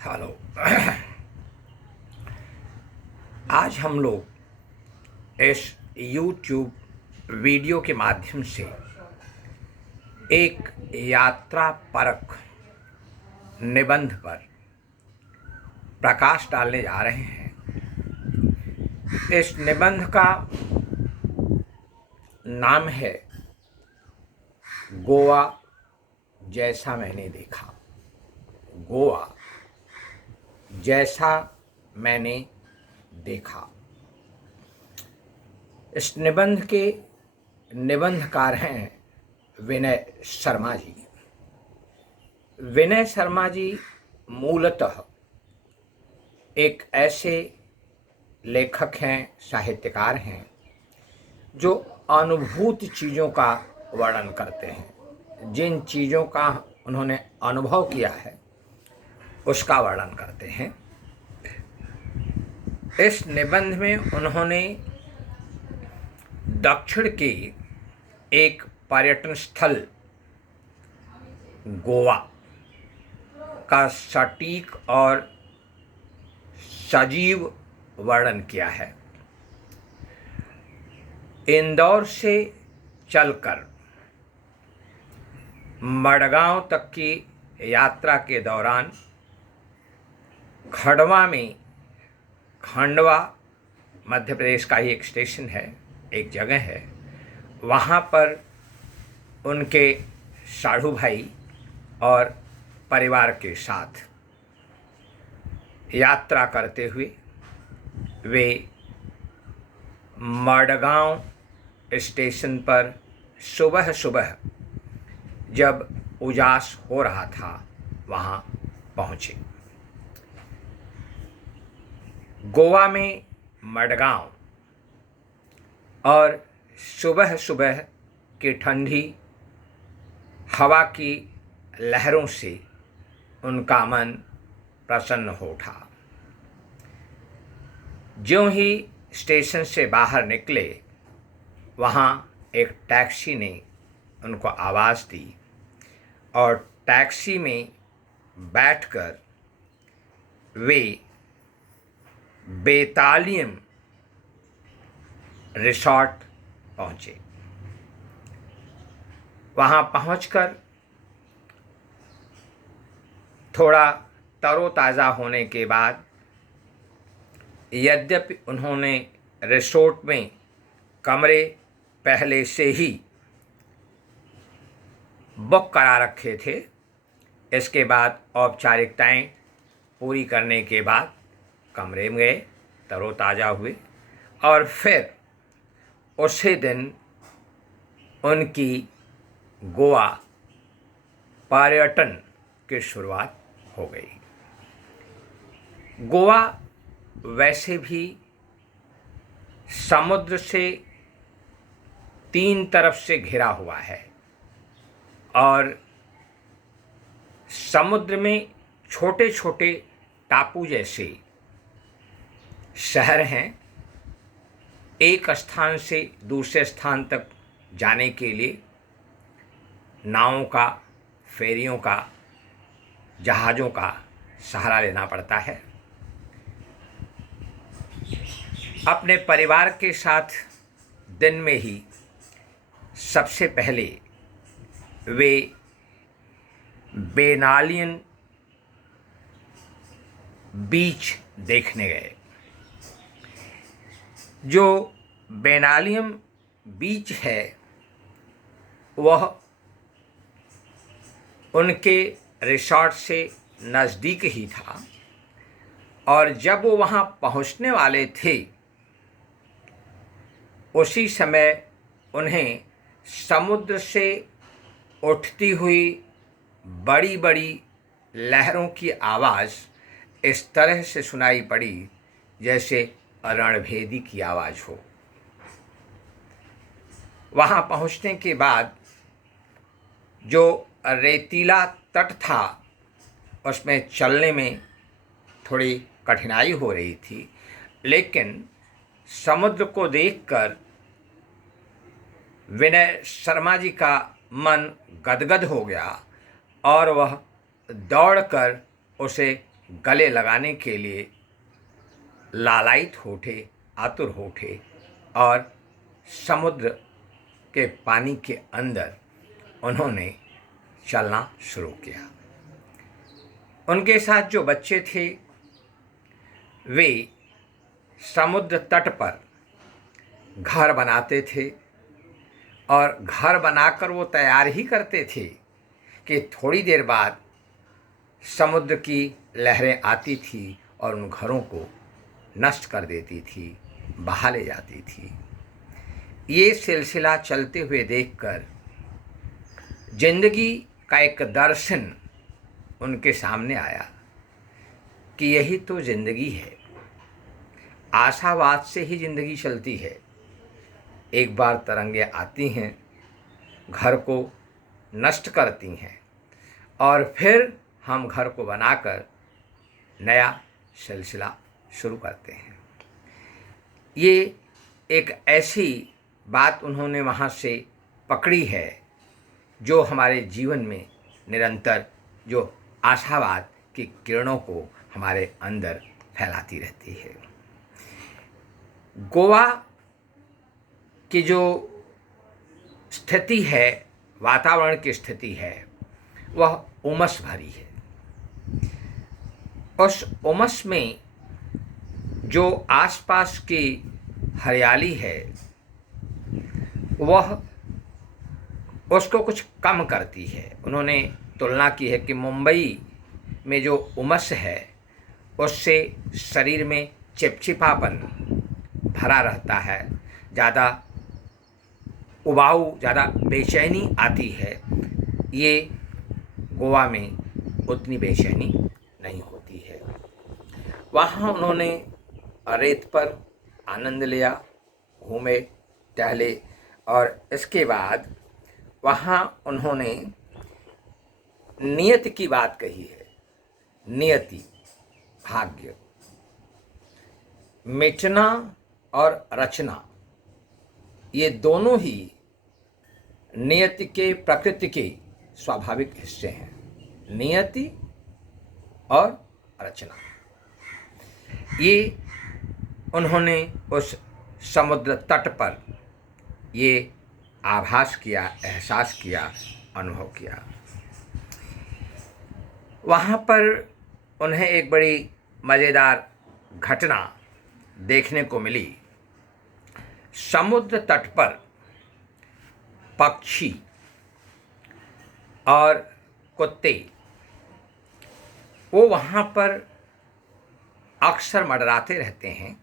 Hello. आज हम लोग इस YouTube वीडियो के माध्यम से एक यात्रा परक निबंध पर प्रकाश डालने जा रहे हैं। इस निबंध का नाम है गोवा जैसा मैंने देखा। गोवा जैसा मैंने देखा। इस निबंध के निबंधकार हैं विनय शर्मा जी। विनय शर्मा जी मूलतः एक ऐसे लेखक हैं, साहित्यकार हैं जो अनुभूत चीज़ों का वर्णन करते हैं। जिन चीज़ों का उन्होंने अनुभव किया है उसका वर्णन करते हैं। इस निबंध में उन्होंने दक्षिण के एक पर्यटन स्थल गोवा का सटीक और सजीव वर्णन किया है। इंदौर से चलकर मडगांव तक की यात्रा के दौरान खंडवा मध्य प्रदेश का ही एक स्टेशन है, एक जगह है, वहाँ पर उनके साढ़ू भाई और परिवार के साथ यात्रा करते हुए वे मडगांव स्टेशन पर सुबह सुबह जब उजास हो रहा था वहाँ पहुँचे। गोवा में मडगांव और सुबह सुबह की ठंडी हवा की लहरों से उनका मन प्रसन्न हो उठा। ज्यों ही स्टेशन से बाहर निकले वहाँ एक टैक्सी ने उनको आवाज़ दी और टैक्सी में बैठकर वे बेतालियम रिसॉर्ट पहुँचे। वहाँ पहुँचकर थोड़ा तरोताज़ा होने के बाद, यद्यपि उन्होंने रिसोर्ट में कमरे पहले से ही बुक करा रखे थे, इसके बाद औपचारिकताएं पूरी करने के बाद कमरे में गए, तरोताज़ा हुए और फिर उसी दिन उनकी गोवा पर्यटन की शुरुआत हो गई। गोवा वैसे भी समुद्र से 3 तरफ से घिरा हुआ है और समुद्र में छोटे छोटे टापू जैसे शहर हैं। एक स्थान से दूसरे स्थान तक जाने के लिए नावों का, फेरियों का, जहाज़ों का सहारा लेना पड़ता है। अपने परिवार के साथ दिन में ही सबसे पहले वे बेनालियन बीच देखने गए। जो बेनालियम बीच है वह उनके रिसॉर्ट से नज़दीक ही था और जब वो वहाँ पहुँचने वाले थे उसी समय उन्हें समुद्र से उठती हुई बड़ी बड़ी लहरों की आवाज़ इस तरह से सुनाई पड़ी जैसे रणभेदी की आवाज़ हो। वहाँ पहुँचने के बाद जो रेतीला तट था उसमें चलने में थोड़ी कठिनाई हो रही थी, लेकिन समुद्र को देखकर विनय शर्मा जी का मन गदगद हो गया और वह दौड़कर उसे गले लगाने के लिए लालायित होठे, आतुर होठे और समुद्र के पानी के अंदर उन्होंने चलना शुरू किया। उनके साथ जो बच्चे थे वे समुद्र तट पर घर बनाते थे और घर बनाकर वो तैयार ही करते थे कि थोड़ी देर बाद समुद्र की लहरें आती थी और उन घरों को नष्ट कर देती थी, बहा ले जाती थी। ये सिलसिला चलते हुए देखकर जिंदगी का एक दर्शन उनके सामने आया कि यही तो ज़िंदगी है। आशावाद से ही ज़िंदगी चलती है। एक बार तरंगे आती हैं, घर को नष्ट करती हैं और फिर हम घर को बनाकर नया सिलसिला शुरू करते हैं। ये एक ऐसी बात उन्होंने वहाँ से पकड़ी है जो हमारे जीवन में निरंतर जो आशावाद की किरणों को हमारे अंदर फैलाती रहती है। गोवा की जो स्थिति है, वातावरण की स्थिति है, वह उमस भरी है। उस उमस में जो आसपास की हरियाली है वह उसको कुछ कम करती है। उन्होंने तुलना की है कि मुंबई में जो उमस है उससे शरीर में चिपचिपापन भरा रहता है, ज़्यादा उबाऊ, ज़्यादा बेचैनी आती है। ये गोवा में उतनी बेचैनी नहीं होती है। वहाँ उन्होंने रेत पर आनंद लिया, घूमे टहले और इसके बाद वहाँ उन्होंने नियति की बात कही है। नियति, भाग्य, मिटना और रचना, ये दोनों ही नियति के, प्रकृति के स्वाभाविक हिस्से हैं। नियति और रचना, ये उन्होंने उस समुद्र तट पर ये आभास किया, एहसास किया, अनुभव किया। वहाँ पर उन्हें एक बड़ी मज़ेदार घटना देखने को मिली। समुद्र तट पर पक्षी और कुत्ते वो वहाँ पर अक्सर मंडराते रहते हैं।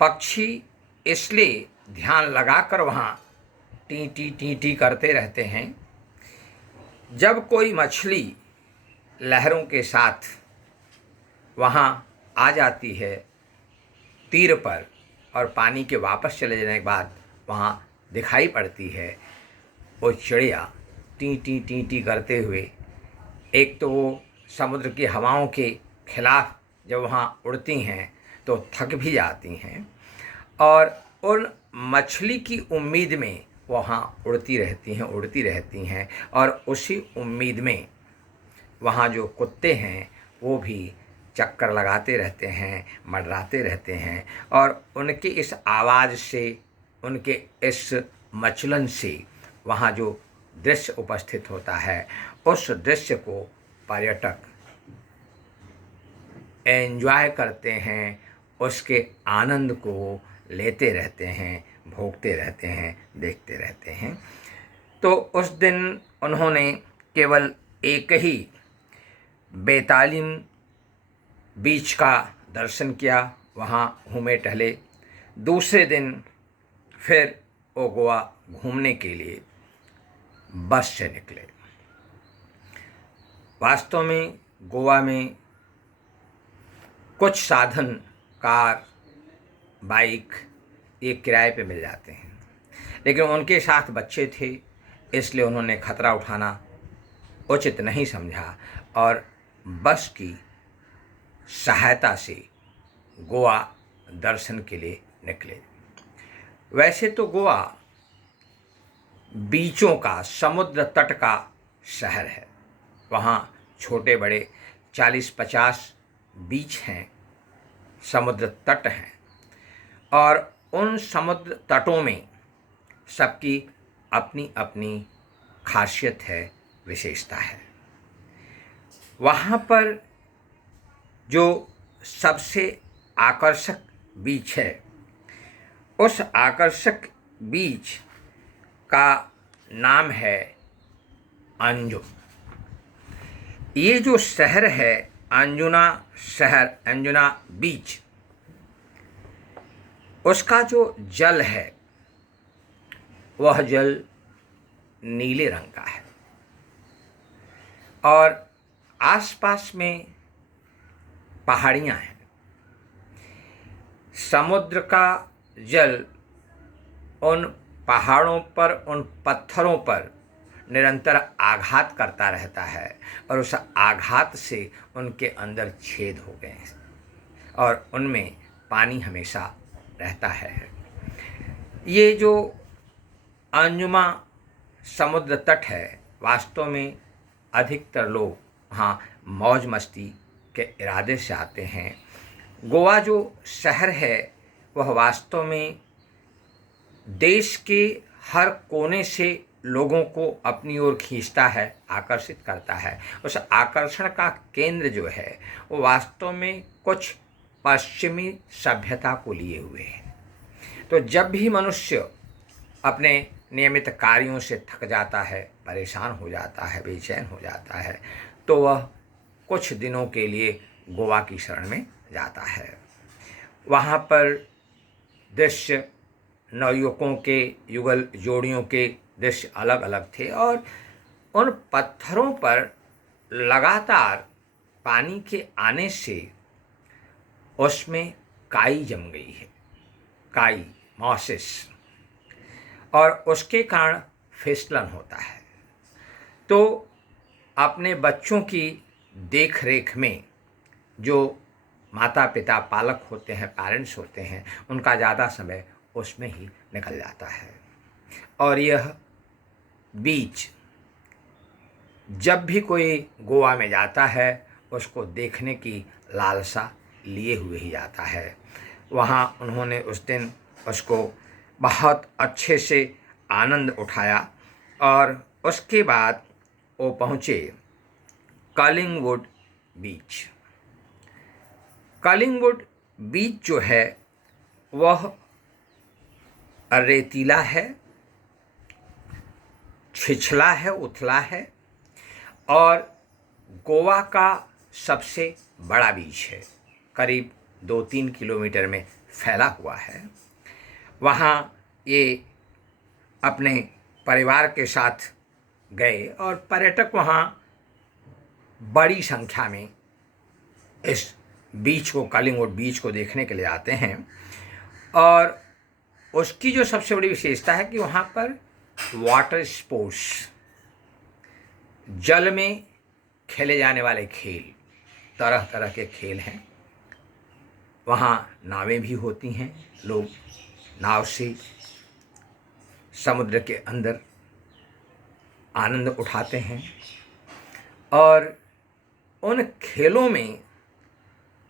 पक्षी इसलिए ध्यान लगाकर वहाँ टी टी टी टी करते रहते हैं। जब कोई मछली लहरों के साथ वहाँ आ जाती है तीर पर और पानी के वापस चले जाने के बाद वहाँ दिखाई पड़ती है, वो चिड़िया टी टी टी टी करते हुए, एक तो वो समुद्र की हवाओं के खिलाफ जब वहाँ उड़ती हैं तो थक भी जाती हैं और उन मछली की उम्मीद में वहाँ उड़ती रहती हैं और उसी उम्मीद में वहाँ जो कुत्ते हैं वो भी चक्कर लगाते रहते हैं, मंडराते रहते हैं और उनकी इस आवाज़ से, उनके इस मचलन से वहाँ जो दृश्य उपस्थित होता है उस दृश्य को पर्यटक एंजॉय करते हैं, उसके आनंद को लेते रहते हैं, भोगते रहते हैं, देखते रहते हैं। तो उस दिन उन्होंने केवल एक ही बेतालिम बीच का दर्शन किया, वहाँ घूमे टहले। दूसरे दिन फिर वो गोवा घूमने के लिए बस से निकले। वास्तव में गोवा में कुछ साधन, कार, बाइक, ये किराए पे मिल जाते हैं, लेकिन उनके साथ बच्चे थे इसलिए उन्होंने खतरा उठाना उचित नहीं समझा और बस की सहायता से गोवा दर्शन के लिए निकले। वैसे तो गोवा बीचों का, समुद्र तट का शहर है। वहाँ छोटे बड़े 40-50 बीच हैं, समुद्र तट हैं, और उन समुद्र तटों में सबकी अपनी अपनी खासियत है, विशेषता है। वहाँ पर जो सबसे आकर्षक बीच है, उस आकर्षक बीच का नाम है अंजुम। ये जो शहर है अंजुना शहर, अंजुना बीच, उसका जो जल है वह जल नीले रंग का है, और आसपास में पहाड़ियाँ हैं। समुद्र का जल उन पहाड़ों पर, उन पत्थरों पर निरंतर आघात करता रहता है, और उस आघात से उनके अंदर छेद हो गए हैं और उनमें पानी हमेशा रहता है। ये जो अंजुमा समुद्र तट है, वास्तव में अधिकतर लोग वहाँ मौज मस्ती के इरादे से आते हैं। गोवा जो शहर है वह वास्तव में देश के हर कोने से लोगों को अपनी ओर खींचता है, आकर्षित करता है। उस आकर्षण का केंद्र जो है वो वास्तव में कुछ पश्चिमी सभ्यता को लिए हुए है। तो जब भी मनुष्य अपने नियमित कार्यों से थक जाता है, परेशान हो जाता है, बेचैन हो जाता है, तो वह कुछ दिनों के लिए गोवा की शरण में जाता है। वहाँ पर दृश्य, नवयुवकों के युगल जोड़ियों के दृश्य अलग अलग थे, और उन पत्थरों पर लगातार पानी के आने से उसमें काई जम गई है, काई, मॉसिस, और उसके कारण फिसलन होता है। तो अपने बच्चों की देख रेख में जो माता पिता पालक होते हैं, पेरेंट्स होते हैं, उनका ज़्यादा समय उसमें ही निकल जाता है। और यह बीच जब भी कोई गोवा में जाता है उसको देखने की लालसा लिए हुए ही जाता है। वहाँ उन्होंने उस दिन उसको बहुत अच्छे से आनंद उठाया, और उसके बाद वो पहुँचे कलिंगवुड बीच। कलिंगवुड बीच जो है वह रेतीला है, छिछला है, उथला है, और गोवा का सबसे बड़ा बीच है। करीब 2-3 किलोमीटर में फैला हुआ है। वहाँ ये अपने परिवार के साथ गए, और पर्यटक वहाँ बड़ी संख्या में इस बीच को, कलिंगवुड बीच को देखने के लिए आते हैं। और उसकी जो सबसे बड़ी विशेषता है कि वहाँ पर वाटर स्पोर्ट्स, जल में खेले जाने वाले खेल, तरह तरह के खेल हैं। वहाँ नावें भी होती हैं, लोग नाव से समुद्र के अंदर आनंद उठाते हैं। और उन खेलों में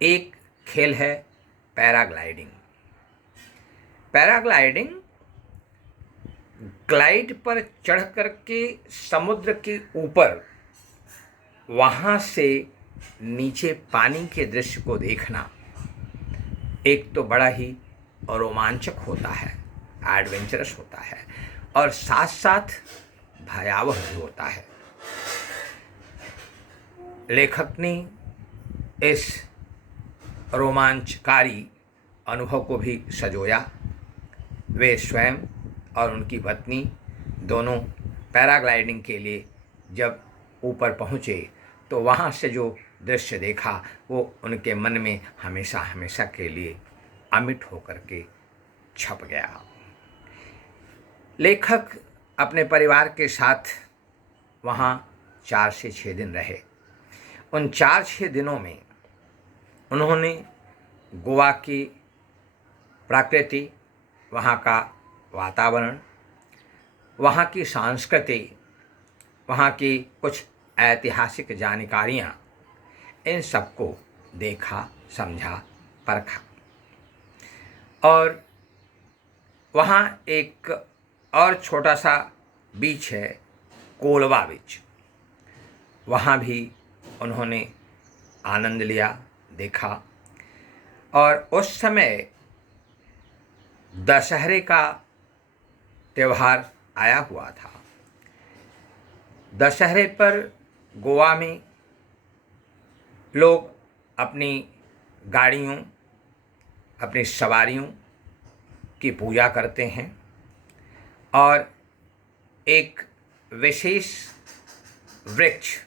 एक खेल है पैराग्लाइडिंग। पैराग्लाइडिंग ग्लाइड पर चढ़ कर के समुद्र के ऊपर वहाँ से नीचे पानी के दृश्य को देखना एक तो बड़ा ही रोमांचक होता है, एडवेंचरस होता है, और साथ साथ भयावह भी होता है। लेखक ने इस रोमांचकारी अनुभव को भी सजोया। वे स्वयं और उनकी पत्नी दोनों पैराग्लाइडिंग के लिए जब ऊपर पहुँचे तो वहाँ से जो दृश्य देखा वो उनके मन में हमेशा हमेशा के लिए अमिट होकर के छप गया। लेखक अपने परिवार के साथ वहाँ 4 से 6 दिन रहे। उन 4-6 दिनों में उन्होंने गोवा की प्रकृति, वहाँ का वातावरण, वहाँ की संस्कृति, वहाँ की कुछ ऐतिहासिक जानकारियाँ, इन सबको देखा, समझा, परखा। और वहाँ एक और छोटा सा बीच है, कोलवा बीच। वहाँ भी उन्होंने आनंद लिया, देखा। और उस समय दशहरे का त्यौहार आया हुआ था। दशहरे पर गोवा में लोग अपनी गाड़ियों, अपनी सवारियों की पूजा करते हैं और एक विशेष वृक्ष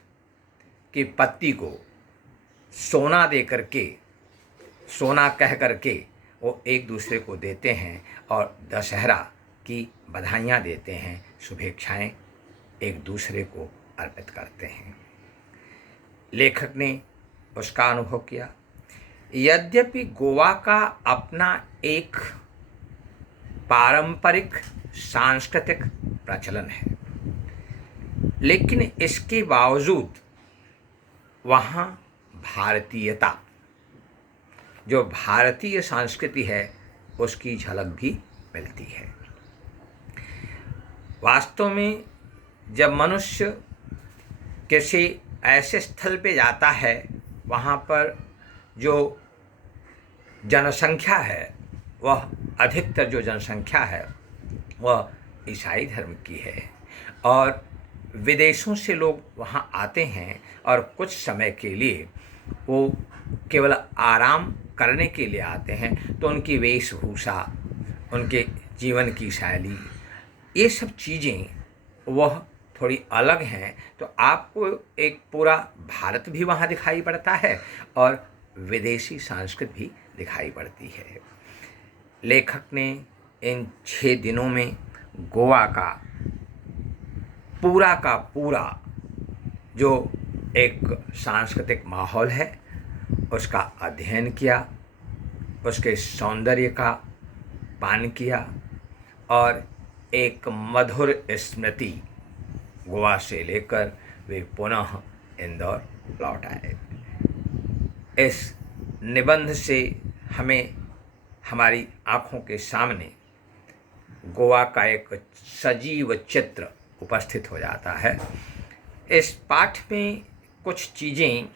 की पत्ती को सोना दे करके, सोना कह करके वो एक दूसरे को देते हैं और दशहरा की बधाइयाँ देते हैं, शुभेच्छाएं एक दूसरे को अर्पित करते हैं। लेखक ने उसका अनुभव किया। यद्यपि गोवा का अपना एक पारंपरिक सांस्कृतिक प्रचलन है, लेकिन इसके बावजूद वहाँ भारतीयता, जो भारतीय संस्कृति है, उसकी झलक भी मिलती है। वास्तव में जब मनुष्य किसी ऐसे स्थल पे जाता है, वहाँ पर जो जनसंख्या है, वह अधिकतर जो जनसंख्या है वह ईसाई धर्म की है और विदेशों से लोग वहाँ आते हैं और कुछ समय के लिए वो केवल आराम करने के लिए आते हैं। तो उनकी वेशभूषा, उनके जीवन की शैली, ये सब चीज़ें वह थोड़ी अलग हैं। तो आपको एक पूरा भारत भी वहाँ दिखाई पड़ता है और विदेशी संस्कृति भी दिखाई पड़ती है। लेखक ने इन 6 दिनों में गोवा का पूरा जो एक सांस्कृतिक माहौल है उसका अध्ययन किया, उसके सौंदर्य का पान किया और एक मधुर स्मृति गोवा से लेकर वे पुनः इंदौर लौट आए। इस निबंध से हमें हमारी आँखों के सामने गोवा का एक सजीव चित्र उपस्थित हो जाता है। इस पाठ में कुछ चीज़ें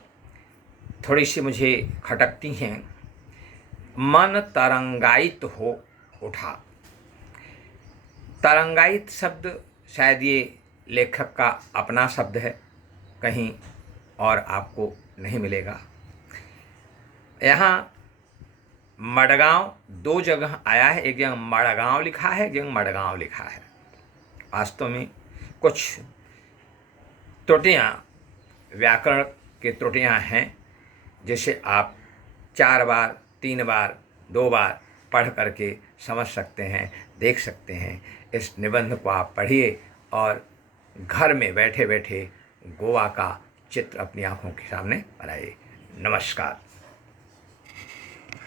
थोड़ी सी मुझे खटकती हैं। मन तरंगायित हो उठा। तरंगायित शब्द शायद ये लेखक का अपना शब्द है, कहीं और आपको नहीं मिलेगा। यहाँ मडगांव 2 जगह आया है, एक जगह मडगांव लिखा है, एक जगह मडगांव लिखा है। वास्तव में कुछ त्रुटियाँ, व्याकरण के त्रुटियाँ हैं, जिसे आप 4 बार, 3 बार, 2 बार पढ़ करके समझ सकते हैं, देख सकते हैं। इस निबंध को आप पढ़िए और घर में बैठे बैठे गोवा का चित्र अपनी आँखों के सामने बनाइए। नमस्कार।